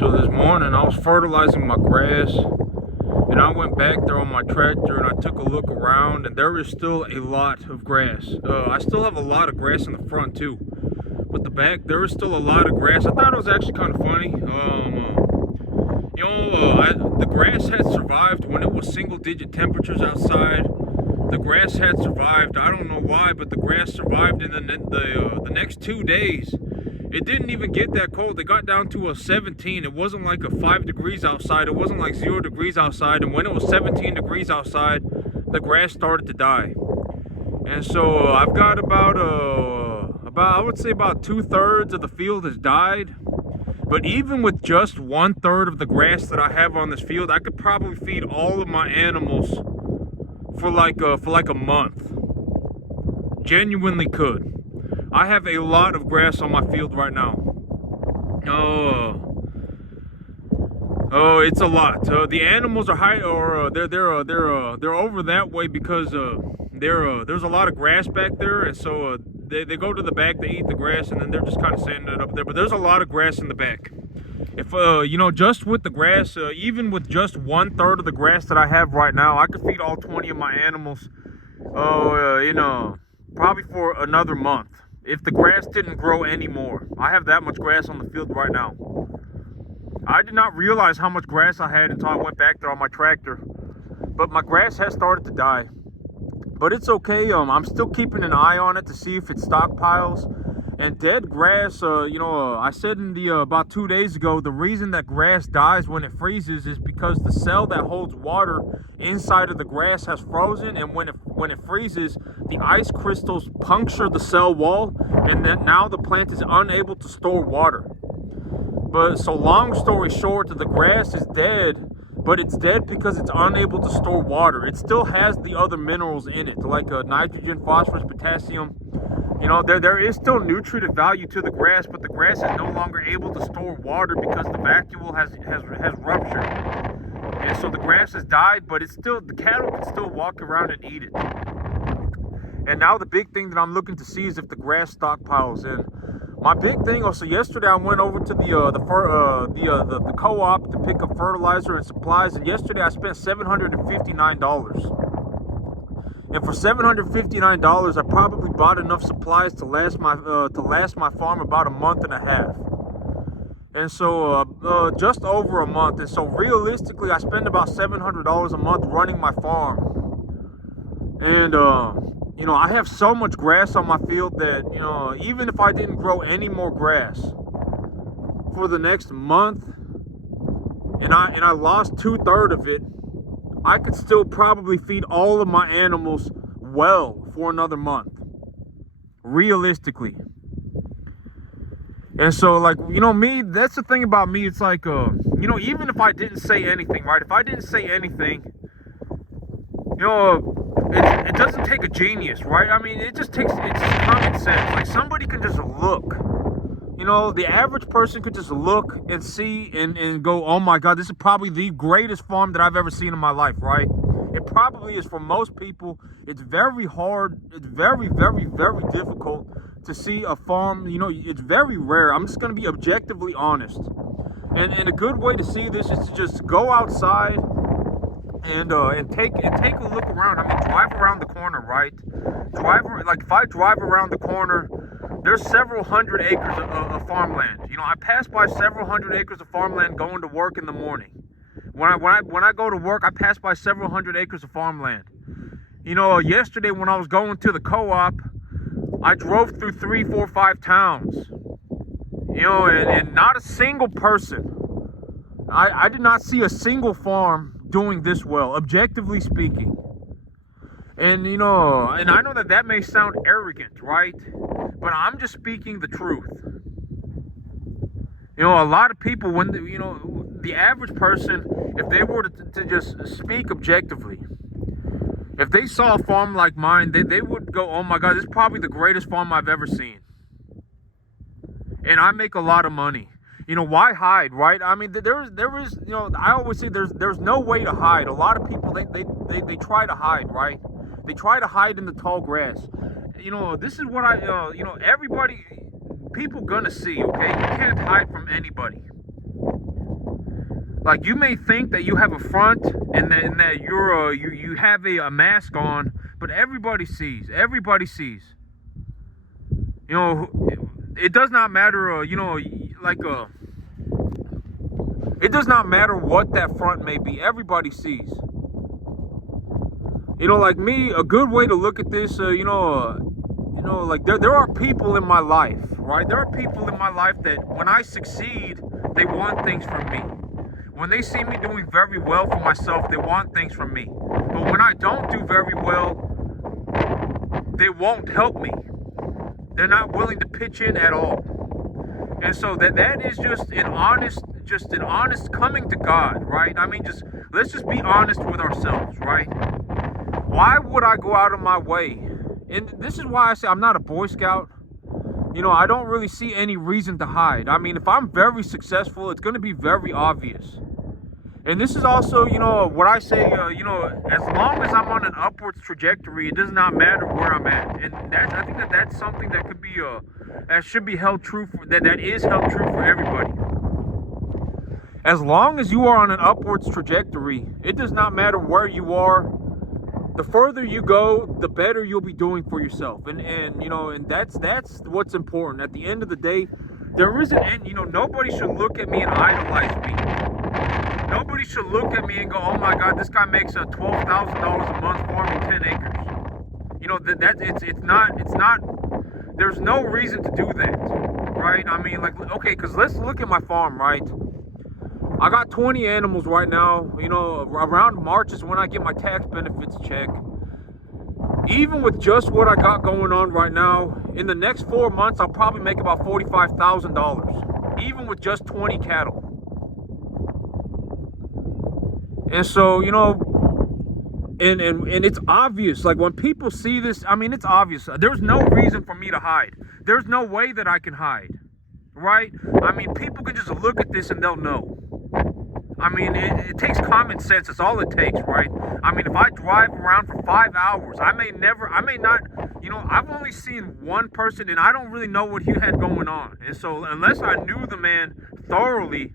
So this morning I was fertilizing my grass, and I went back there on my tractor and I took a look around, and there is still a lot of grass. I still have a lot of grass in the front too, but the back there is still a lot of grass. I thought it was actually kind of funny. The grass had survived when it was single-digit temperatures outside. The grass had survived. I don't know why, but the grass survived. And then the next 2 days, it didn't even get that cold. It got down to a 17. It wasn't like a 5 degrees outside. It wasn't like 0 degrees outside. And when it was 17 degrees outside, the grass started to die. And so I've got about I would say about 2/3 of the field has died. But even with just 1/3 of the grass that I have on this field, I could probably feed all of my animals for like a month. Genuinely could. I have a lot of grass on my field right now. Oh, it's a lot. The animals are high, or they're over that way because there's a lot of grass back there, and so they go to the back, they eat the grass, and then they're just kind of sanding it up there. But there's a lot of grass in the back. If just with the grass, even with just 1/3 of the grass that I have right now, I could feed all 20 of my animals. Probably for another month if the grass didn't grow anymore. I have that much grass on the field right now. I did not realize how much grass I had until I went back there on my tractor. But my grass has started to die. But it's okay. I'm still keeping an eye on it to see if it stockpiles. And dead grass, I said in the about 2 days ago, the reason that grass dies when it freezes is because the cell that holds water inside of the grass has frozen, and when it freezes, the ice crystals puncture the cell wall, and then now the plant is unable to store water. But so long story short, the grass is dead, but it's dead because it's unable to store water. It still has the other minerals in it, like nitrogen, phosphorus, potassium. There is still nutritive value to the grass, but the grass is no longer able to store water because the vacuole has ruptured. And so the grass has died, but the cattle can still walk around and eat it. And now the big thing that I'm looking to see is if the grass stockpiles. And my big thing, so yesterday I went over to the co-op to pick up fertilizer and supplies, and yesterday I spent $759. And for $759, I probably bought enough supplies to last my farm about a month and a half. And so just over a month. And so realistically, I spend about $700 a month running my farm. And I have so much grass on my field that even if I didn't grow any more grass for the next month, and I lost 2/3 of it, I could still probably feed all of my animals well for another month, realistically. And so, me, that's the thing about me. It's like, even if I didn't say anything, right? If I didn't say anything, it doesn't take a genius, right? I mean, it's just common sense. Like, somebody can just look. The average person could just look and see and go, oh my God, this is probably the greatest farm that I've ever seen in my life, right? It probably is for most people. It's very hard. It's very, very, very difficult to see a farm. It's very rare. I'm just going to be objectively honest. And a good way to see this is to just go outside and take a look around. I mean, drive around the corner, right? If I drive around the corner, there's several hundred acres of farmland. I pass by several hundred acres of farmland going to work in the morning. When I go to work, I pass by several hundred acres of farmland. Yesterday when I was going to the co-op, I drove through 3, 4, 5 towns. And not a single person. I did not see a single farm doing this well, objectively speaking. And and I know that may sound arrogant, right? But I'm just speaking the truth. A lot of people, when the average person, if they were to just speak objectively, if they saw a farm like mine, they would go, oh my God, this is probably the greatest farm I've ever seen. And I make a lot of money. Why hide, right? I mean, there is, I always say there's no way to hide. A lot of people, they try to hide, right? They try to hide in the tall grass. This is what everybody, people gonna see, okay? You can't hide from anybody. Like, you may think that you have a front and that you have a mask on, but everybody sees. Everybody sees. You know, it does not matter. It does not matter what that front may be. Everybody sees. You know, like me, a good way to look at this, like there are people in my life, right? There are people in my life that when I succeed, they want things from me. When they see me doing very well for myself, they want things from me. But when I don't do very well, they won't help me. They're not willing to pitch in at all. And so that is just an honest coming to God, right? I mean, let's just be honest with ourselves, right? Why would I go out of my way? And this is why I say I'm not a Boy Scout. You know, I don't really see any reason to hide. I mean, if I'm very successful, it's going to be very obvious. And this is also, what I say, as long as I'm on an upwards trajectory, it does not matter where I'm at. And I think that's something that could be, that should be held true, that is held true for everybody. As long as you are on an upwards trajectory, it does not matter where you are. The further you go, the better you'll be doing for yourself. And that's what's important. At the end of the day, there isn't any, nobody should look at me and idolize me. Nobody should look at me and go, oh my God, this guy makes $12,000 a month farming 10 acres. It's not, there's no reason to do that, right? I mean, like, okay, because let's look at my farm, right? I got 20 animals right now. Around March is when I get my tax benefits check. Even with just what I got going on right now, in the next 4 months, I'll probably make about $45,000, even with just 20 cattle. And so, and it's obvious. Like, when people see this, I mean, it's obvious. There's no reason for me to hide. There's no way that I can hide, right? I mean, people can just look at this and they'll know. I mean, it takes common sense. It's all it takes, right? I mean, if I drive around for 5 hours, I may not, I've only seen one person and I don't really know what he had going on. And so unless I knew the man thoroughly,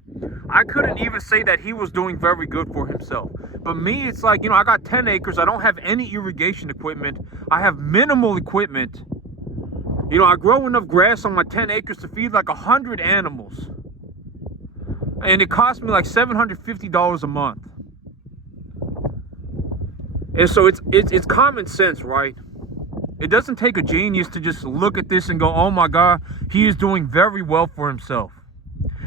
I couldn't even say that he was doing very good for himself. But me, it's like, I got 10 acres. I don't have any irrigation equipment. I have minimal equipment. I grow enough grass on my 10 acres to feed like 100 animals. And it cost me like $750 a month. And so it's common sense, right? It doesn't take a genius to just look at this and go, oh my God, he is doing very well for himself.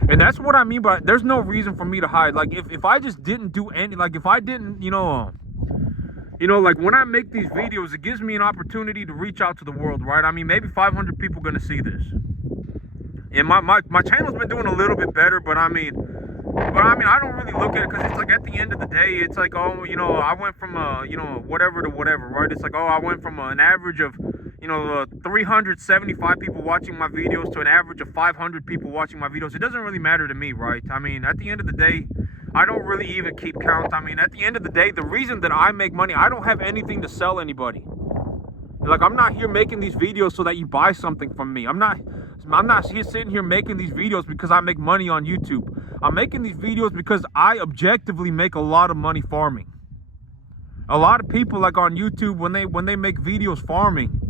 And that's what I mean by, there's no reason for me to hide. Like, if I just didn't do any, like, if I didn't, like, when I make these videos, it gives me an opportunity to reach out to the world, right? I mean, maybe 500 people are going to see this. And my channel's been doing a little bit better, but I mean, I don't really look at it, because it's like, at the end of the day, it's like, oh, I went from, whatever to whatever, right? It's like, oh, I went from an average of, 375 people watching my videos to an average of 500 people watching my videos. It doesn't really matter to me, right? I mean, at the end of the day, I don't really even keep count. I mean, at the end of the day, the reason that I make money, I don't have anything to sell anybody. Like, I'm not here making these videos so that you buy something from me. I'm not here sitting here making these videos because I make money on YouTube. I'm making these videos because I objectively make a lot of money farming. A lot of people, like on YouTube, when they make videos farming,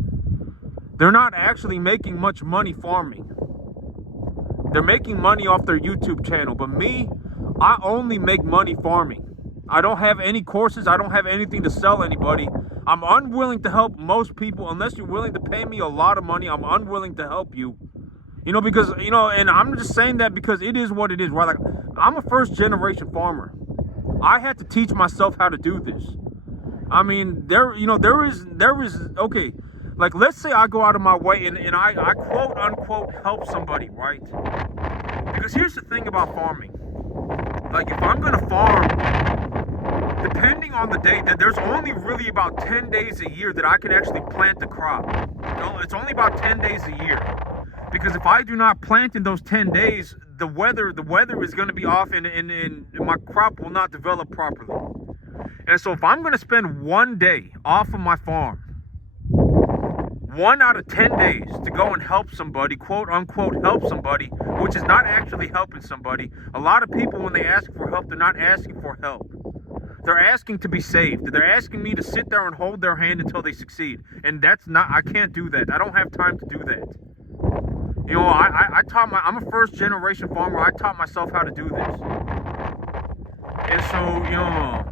they're not actually making much money farming. They're making money off their YouTube channel. But me, I only make money farming. I don't have any courses. I don't have anything to sell anybody. I'm unwilling to help most people. Unless you're willing to pay me a lot of money, I'm unwilling to help you. Because, and I'm just saying that because it is what it is, right? Like, I'm a first generation farmer. I had to teach myself how to do this. I mean, there is, okay, like, let's say I go out of my way and I quote unquote help somebody, right? Because here's the thing about farming. Like, if I'm gonna farm, depending on the day, that there's only really about 10 days a year that I can actually plant the crop. It's only about 10 days a year. Because if I do not plant in those 10 days, the weather is going to be off and my crop will not develop properly. And so if I'm going to spend one day off of my farm, 1 out of 10 days to go and help somebody, quote unquote help somebody, which is not actually helping somebody. A lot of people, when they ask for help, they're not asking for help. They're asking to be saved. They're asking me to sit there and hold their hand until they succeed. And that's not, I can't do that. I don't have time to do that. You know, I'm a first generation farmer. I taught myself how to do this. And so, you know,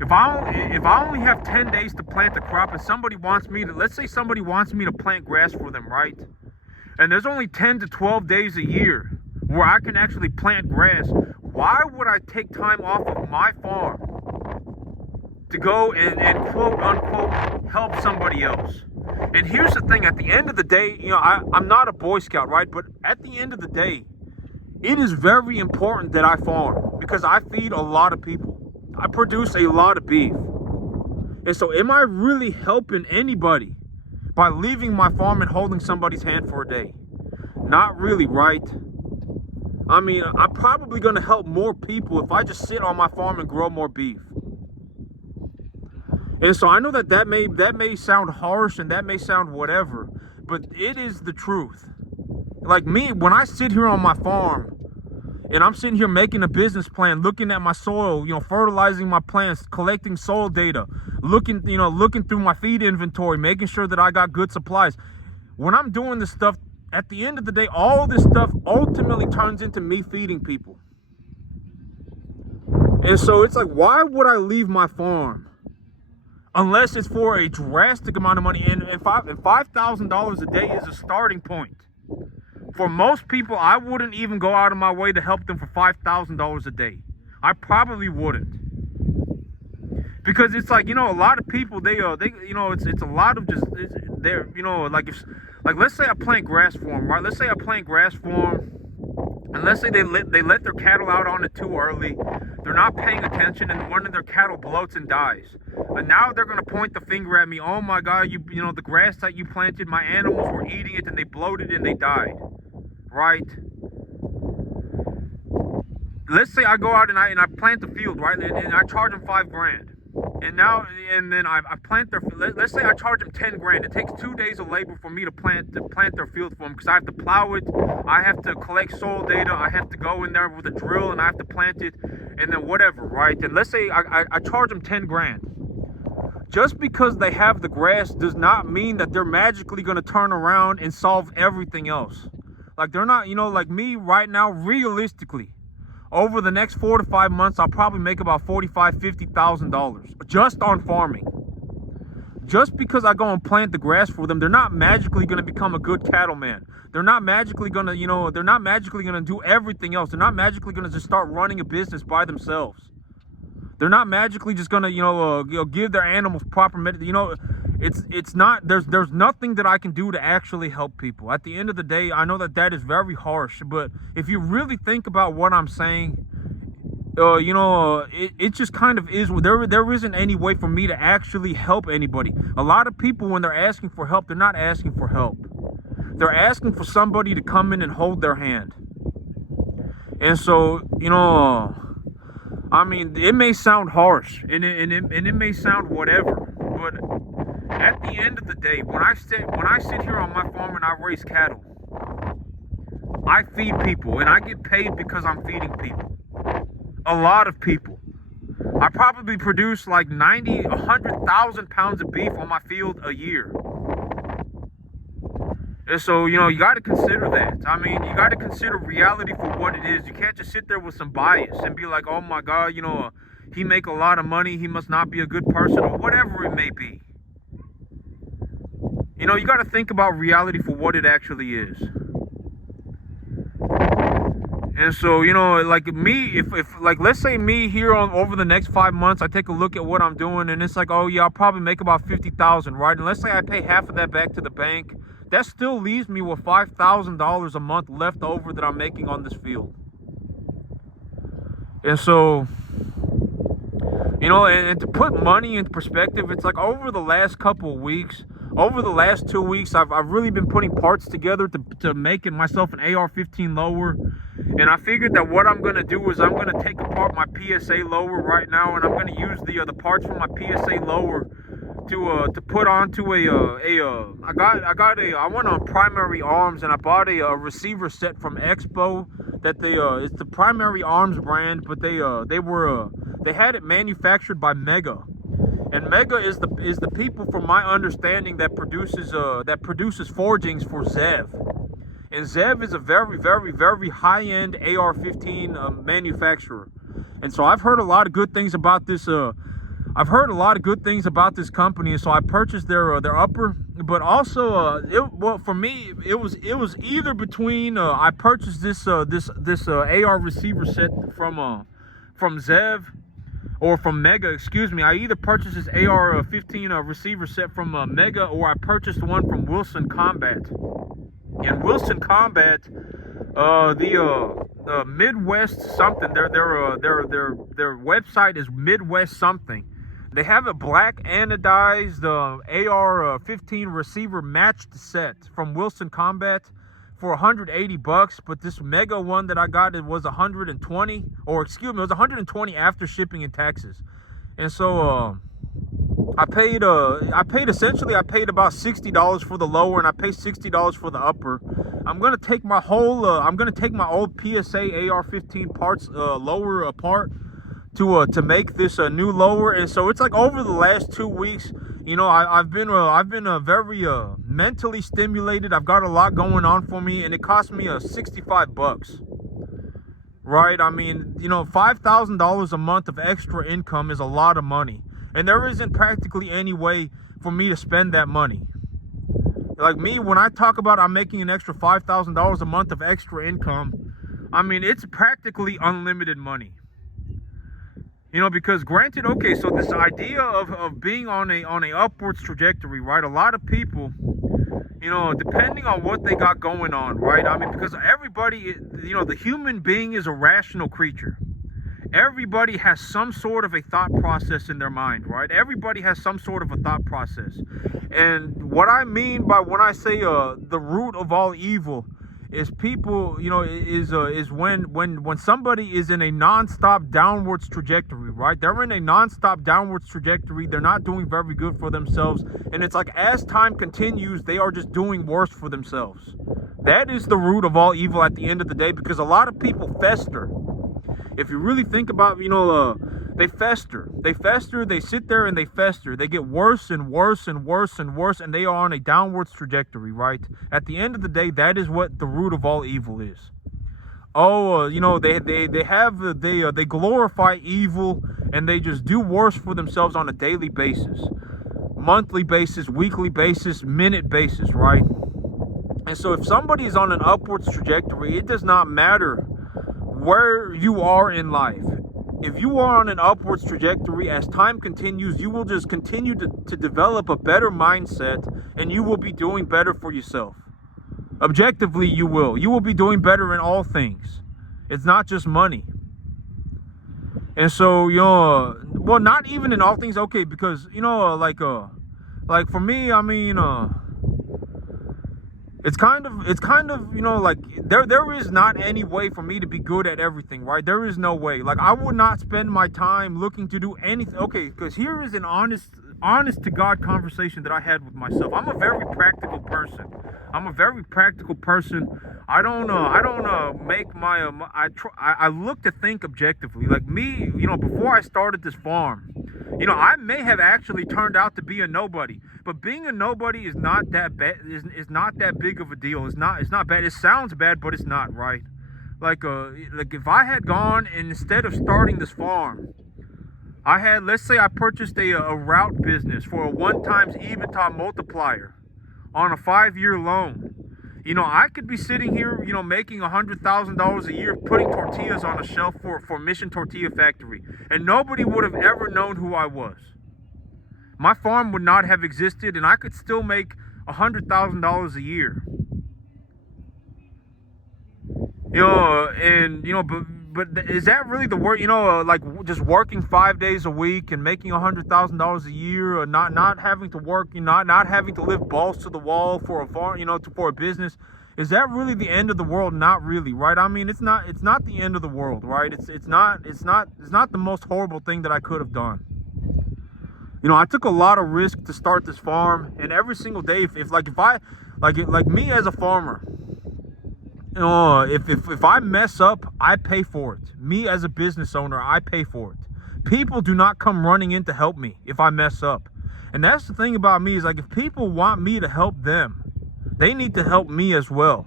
if I only have 10 days to plant the crop and somebody wants me to, let's say somebody wants me to plant grass for them, right? And there's only 10 to 12 days a year where I can actually plant grass. Why would I take time off of my farm to go and quote unquote help somebody else? And here's the thing, at the end of the day, you know, I'm not a Boy Scout, right? But at the end of the day, it is very important that I farm because I feed a lot of people. I produce a lot of beef. And so am I really helping anybody by leaving my farm and holding somebody's hand for a day? Not really, right? I mean, I'm probably going to help more people if I just sit on my farm and grow more beef. And so I know that may sound harsh and that may sound whatever, but it is the truth. Like me, when I sit here on my farm and I'm sitting here making a business plan, looking at my soil, you know, fertilizing my plants, collecting soil data, looking through my feed inventory, making sure that I got good supplies. When I'm doing this stuff, at the end of the day, all this stuff ultimately turns into me feeding people. And so it's like, why would I leave my farm? Unless it's for a drastic amount of money. And $5,000 a day is a starting point. For most people, I wouldn't even go out of my way to help them for $5,000 a day. I probably wouldn't. Because it's like, you know, a lot of people, they you know, it's a lot of just, they're, you know, like let's say I plant grass for them, right? Let's say I plant grass for them, and let's say they let their cattle out on it too early. They're not paying attention, and one of their cattle bloats and dies. And now they're gonna point the finger at me. Oh my God, you know, the grass that you planted, my animals were eating it, and they bloated and they died, right? Let's say I go out and I plant the field, right, and I charge them $5,000. And then I plant their, let's say I charge them $10,000. It takes 2 days of labor for me to plant their field for them, because I have to plow it, I have to collect soil data, I have to go in there with a drill and I have to plant it, and then whatever, right? And let's say I charge them $10,000. Just because they have the grass does not mean that they're magically going to turn around and solve everything else. Like, they're not, you know, like me right now, realistically, over the next 4 to 5 months, I'll probably make about $45,000, $50,000 just on farming. Just because I go and plant the grass for them, they're not magically going to become a good cattleman. They're not magically going to, you know, they're not magically going to do everything else. They're not magically going to just start running a business by themselves. They're not magically just going to, give their animals proper medicine. You know, it's not, there's nothing that I can do to actually help people. At the end of the day, I know that is very harsh, but if you really think about what I'm saying, it just kind of is. There isn't any way for me to actually help anybody. A lot of people, when they're asking for help, they're not asking for help. They're asking for somebody to come in and hold their hand. And so, you know, I mean, it may sound harsh and it may sound whatever, but at the end of the day, when I sit here on my farm and I raise cattle, I feed people and I get paid because I'm feeding people. A lot of people. I probably produce like 100,000 pounds of beef on my field a year. And so, you know, you got to consider that. I mean, you got to consider reality for what it is. You can't just sit there with some bias and be like, oh my God, you know, he make a lot of money, he must not be a good person, or whatever it may be. You know, you got to think about reality for what it actually is. And so, you know, like me, if like, let's say me here over the next 5 months, I take a look at what I'm doing and it's like, oh yeah, I'll probably make about 50,000, right? And let's say I pay half of that back to the bank. That still leaves me with $5,000 a month left over that I'm making on this field. And so, you know, and to put money in perspective, it's like over the last couple of weeks, over the last 2 weeks, I've really been putting parts together to make myself an AR-15 lower. And I figured that what I'm going to do is I'm going to take apart my PSA lower right now, and I'm going to use the parts from my PSA lower to put onto I went on Primary Arms and I bought a receiver set from Expo that it's the Primary Arms brand, but they had it manufactured by Mega. And Mega is the people, from my understanding, that produces forgings for Zev. And Zev is a very, very, very high-end AR-15 manufacturer. And so I've heard a lot of good things about this. I've heard a lot of good things about this company, and so I purchased their upper. But also, for me, it was either between I purchased this AR receiver set from Zev, or from Mega, excuse me. I either purchased this AR-15 receiver set from Mega, or I purchased one from Wilson Combat. And Wilson Combat, the Midwest something. Their website is Midwest something. They have a black anodized AR-15 receiver matched set from Wilson Combat for $180, but this Mega one that I got, it was 120, or excuse me, it was 120 after shipping and taxes. And so I paid essentially about $60 for the lower, and I paid $60 for the upper. I'm gonna take my whole I'm gonna take my old PSA AR-15 parts lower apart to make this a new lower. And so it's like over the last 2 weeks, you know, I've been very mentally stimulated. I've got a lot going on for me, and it cost me $65. Right? I mean, you know, $5,000 a month of extra income is a lot of money, and there isn't practically any way for me to spend that money. Like me, when I talk about I'm making an extra $5,000 a month of extra income, I mean, it's practically unlimited money. You know, because granted, okay, so this idea of being on a upwards trajectory, right? A lot of people, you know, depending on what they got going on, right? I mean, because everybody, you know, the human being is a rational creature. Everybody has some sort of a thought process in their mind, right? Everybody has some sort of a thought process. And what I mean by when I say the root of all evil is people, you know, is when somebody is in a non-stop downwards trajectory, right? They're in a non-stop downwards trajectory. They're not doing very good for themselves. And it's like as time continues, they are just doing worse for themselves. That is the root of all evil at the end of the day, because a lot of people fester. If you really think about, you know, they fester, they sit there and they fester. They get worse and worse and worse and worse, and they are on a downwards trajectory, right? At the end of the day, that is what the root of all evil is. Oh, you know, they glorify evil, and they just do worse for themselves on a daily basis, monthly basis, weekly basis, minute basis, right? And so if somebody is on an upwards trajectory, it does not matter where you are in life. If you are on an upwards trajectory, as time continues, you will just continue to develop a better mindset, and you will be doing better for yourself. Objectively, you will. You will be doing better in all things. It's not just money. And so, you know, well, not even in all things, okay, because, you know, like for me, I mean, it's kind of, you know, like there is not any way for me to be good at everything, right? There is no way. Like, I would not spend my time looking to do anything. Okay, because here is an honest to God conversation that I had with myself. I'm a very practical person. I don't make my I look to think objectively. Like me, you know, before I started this farm, you know, I may have actually turned out to be a nobody, but being a nobody is not that bad. Is not that big of a deal. It's not bad. It sounds bad, but it's not, right? Like if I had gone and instead of starting this farm, I had, let's say I purchased a route business for a one-time EBITDA multiplier on a 5-year loan. You know, I could be sitting here, you know, making $100,000 a year, putting tortillas on a shelf for Mission Tortilla Factory, and nobody would have ever known who I was. My farm would not have existed, and I could still make $100,000 a year. You know, and, you know, but is that really the work? You know, like just working 5 days a week and making $100,000 a year, or not having to work, you know, not having to live balls to the wall for a farm, you know, for a business. Is that really the end of the world? Not really, right? I mean, it's not the end of the world, right? It's not the most horrible thing that I could have done. You know, I took a lot of risk to start this farm, and every single day, like me as a farmer, you know, if I mess up, I pay for it. Me as a business owner, I pay for it. People do not come running in to help me if I mess up. And that's the thing about me, is like, if people want me to help them, they need to help me as well.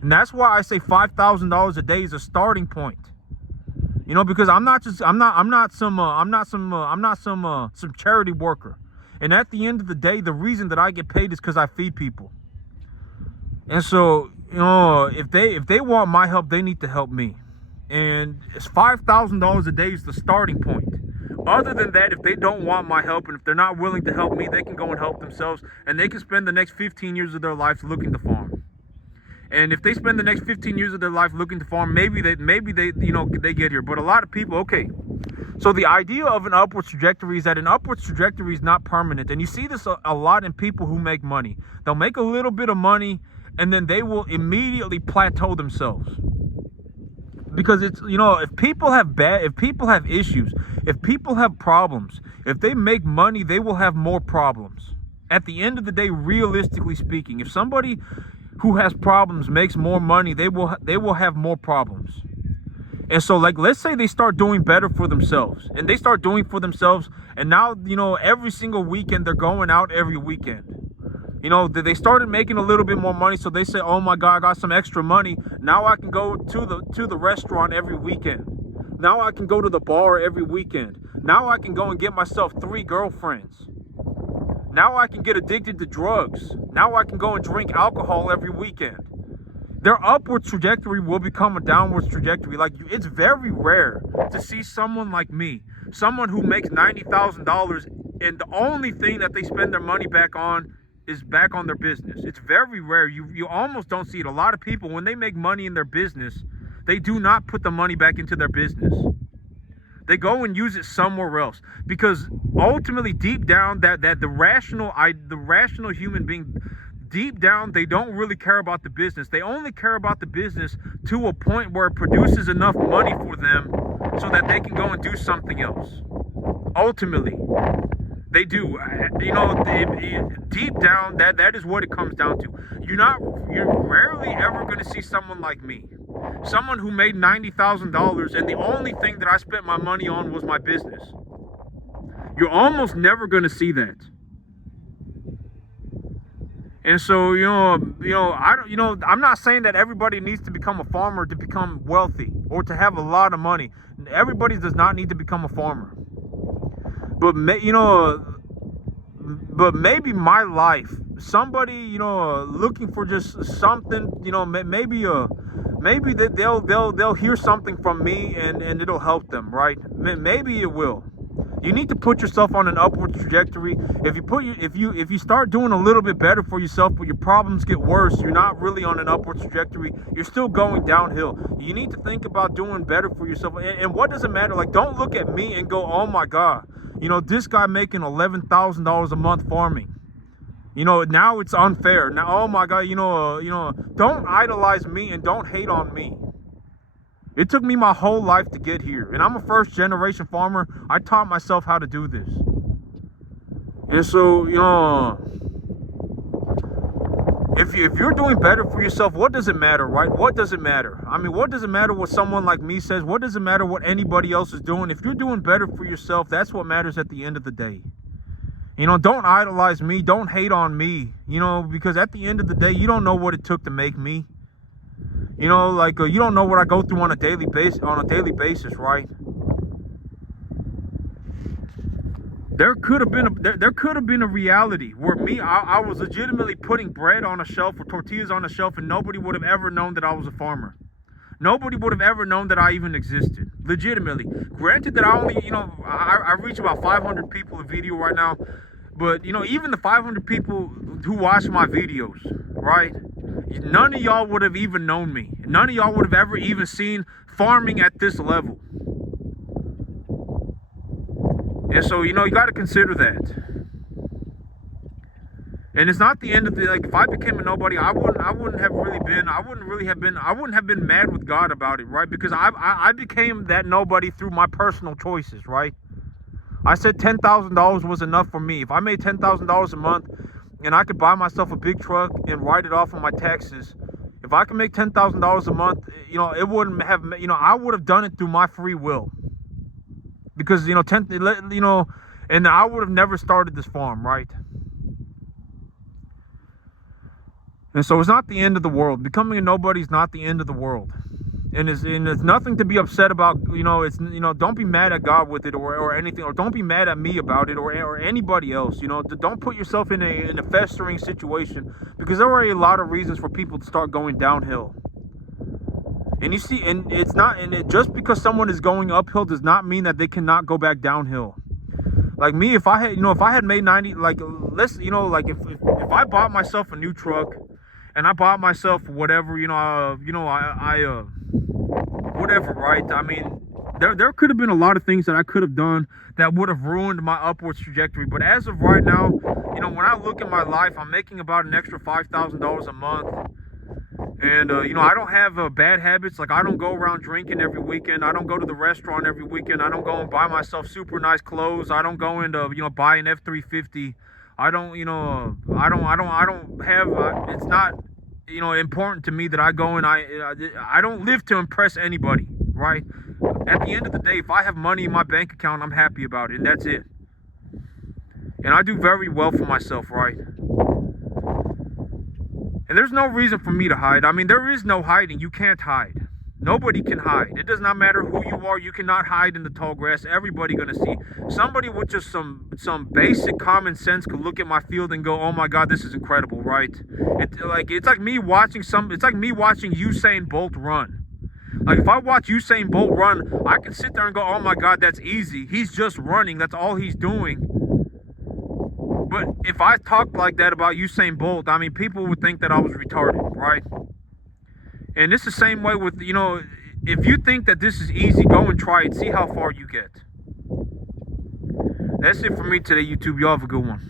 And that's why I say $5,000 a day is a starting point. You know, because I'm not some charity worker. And at the end of the day, the reason that I get paid is because I feed people. And so, you know, if they want my help, they need to help me. And it's $5,000 a day is the starting point. Other than that, if they don't want my help, and if they're not willing to help me, they can go and help themselves, and they can spend the next 15 years of their life looking to farm. And if they spend the next 15 years of their life looking to farm, maybe they you know, they get here. But a lot of people, okay. So the idea of an upward trajectory is that an upward trajectory is not permanent. And you see this a lot in people who make money. They'll make a little bit of money, and then they will immediately plateau themselves. Because it's, you know, if people have issues, if people have problems, if they make money, they will have more problems. At the end of the day, realistically speaking, if somebody who has problems makes more money, they will have more problems. And so, like, let's say they start doing better for themselves, and they start doing for themselves, and now, you know, every single weekend they're going out every weekend. You know, they started making a little bit more money, so they say, oh my God, I got some extra money. Now I can go to the restaurant every weekend. Now I can go to the bar every weekend. Now I can go and get myself 3 girlfriends. Now I can get addicted to drugs. Now I can go and drink alcohol every weekend. Their upward trajectory will become a downward trajectory. Like, it's very rare to see someone like me, someone who makes $90,000, and the only thing that they spend their money back on is back on their business. It's very rare. You almost don't see it. A lot of people, when they make money in their business, they do not put the money back into their business. They go and use it somewhere else, because ultimately, deep down, that the rational human being, deep down, they don't really care about the business. They only care about the business to a point where it produces enough money for them so that they can go and do something else. Ultimately, they do. You know, deep down, that is what it comes down to. You're rarely ever going to see someone like me, someone who made $90,000, and the only thing that I spent my money on was my business. You're almost never going to see that. And so, I'm not saying that everybody needs to become a farmer to become wealthy or to have a lot of money. Everybody does not need to become a farmer. But maybe my life, somebody, looking for just something, maybe that they'll hear something from me and it'll help them, right? Maybe it will. You need to put yourself on an upward trajectory. If you start doing a little bit better for yourself, but your problems get worse, you're not really on an upward trajectory. You're still going downhill. You need to think about doing better for yourself. And what does it matter? Like, don't look at me and go, oh my God, this guy making $11,000 a month farming. Now it's unfair. Now, oh my God, don't idolize me and don't hate on me. It took me my whole life to get here, and I'm a first-generation farmer. I taught myself how to do this. And so, if you're doing better for yourself, what does it matter, right? What does it matter? I mean, what does it matter what someone like me says? What does it matter what anybody else is doing? If you're doing better for yourself, that's what matters at the end of the day. Don't idolize me. Don't hate on me, because at the end of the day, you don't know what it took to make me. You don't know what I go through on a daily basis, right? There could have been a reality where I was legitimately putting bread on a shelf or tortillas on a shelf, and nobody would have ever known that I was a farmer. Nobody would have ever known that I even existed. Legitimately. Granted that I only, I reach about 500 people a video right now, but even the 500 people who watch my videos, right? None of y'all would have even known me. None of y'all would have ever even seen farming at this level. And so, you got to consider that. And it's not the end of the, like, if I became a nobody, I wouldn't have been mad with God about it, right? Because I became that nobody through my personal choices, right? I said $10,000 was enough for me. If I made $10,000 a month and I could buy myself a big truck and write it off on my taxes, if I could make $10,000 a month, it wouldn't have, I would have done it through my free will. Because, and I would have never started this farm, right? And so it's not the end of the world. Becoming a nobody is not the end of the world. And it's nothing to be upset about. Don't be mad at God with it or anything, or don't be mad at me about it or anybody else. Don't put yourself in a festering situation, because there are a lot of reasons for people to start going downhill. And you see, and it's not, just because someone is going uphill does not mean that they cannot go back downhill. Like me, if I had made 90, if I bought myself a new truck and I bought myself whatever, whatever, right? I mean, there could have been a lot of things that I could have done that would have ruined my upwards trajectory. But as of right now, when I look at my life, I'm making about an extra $5,000 a month. And, I don't have bad habits. Like, I don't go around drinking every weekend. I don't go to the restaurant every weekend. I don't go and buy myself super nice clothes. I don't go into, buy an F-350. I don't, it's not, important to me that I go and I don't live to impress anybody, right? At the end of the day, if I have money in my bank account, I'm happy about it, and that's it. And I do very well for myself, right? And there's no reason for me to hide. I mean, there is no hiding. You can't hide. Nobody can hide. It does not matter who you are. You cannot hide in the tall grass. Everybody gonna see. Somebody with just some basic common sense could look at my field and go, "Oh my God, this is incredible!" Right? It's like me watching Usain Bolt run. Like, if I watch Usain Bolt run, I can sit there and go, "Oh my God, that's easy. He's just running. That's all he's doing." But if I talked like that about Usain Bolt, I mean, people would think that I was retarded, right? And it's the same way with, if you think that this is easy, go and try it. See how far you get. That's it for me today, YouTube. Y'all have a good one.